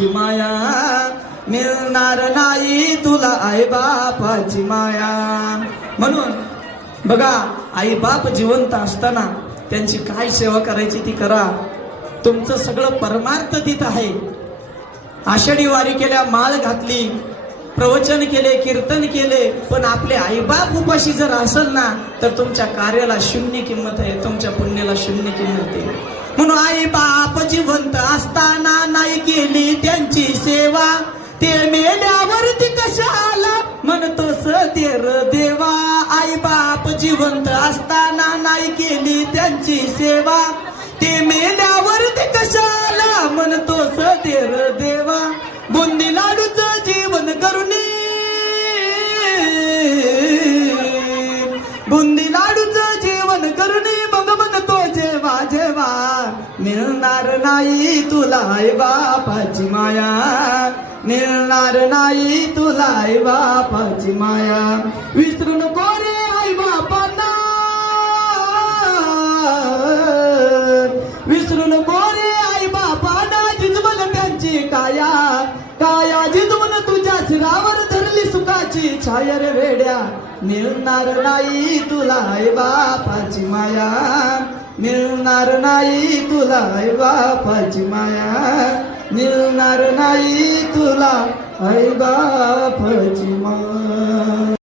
बापाची माया, मिळणार नाही तुला आई बापाची माया. म्हणून बघा, आई बाप जिवंत असताना त्यांची काय सेवा करायची ती करा. तुमचं सगळं परमार्थ तिथं आहे. आषाढी वारी केल्या, माळ घातली, प्रवचन केले, कीर्तन केले, पण आपले आईबाप उपाशी जर असेल ना तर तुमच्या कार्याला शून्य किंमत आहे, तुमच्या पुण्याला शून्य किंमत आहे. म्हणून आई बाप जिवंत असताना नाही केली त्यांची सेवा, ते मेल्यावरती कशाला म्हणतोस तेर देवा. आई बाप जिवंत असताना नाही केली त्यांची सेवा, ते मेल्यावरती कशाला म्हणतोस तेर देवा. बुंदी लाडूचं जीवन करुणी, बुंदी लाडूचं जीवन करुणी, मग म्हणतो जेवा जेवा. मिळणार नाही तुला आई बापाची माया, मिळणार नाही तुला आई बापाची माया. विसरू नको रे आई बापांना, विसरू नको रे आई बापांना. जिजवल त्यांची काया, काया जिजवून तुझ्या शिरावर धरली सुखाची छाया रे वेड्या. मिळणार नाही तुला आई बापाची माया, मिळणार नाही तुला आई बापाची माया, मिळणार नाही तुला आई बापाची माया.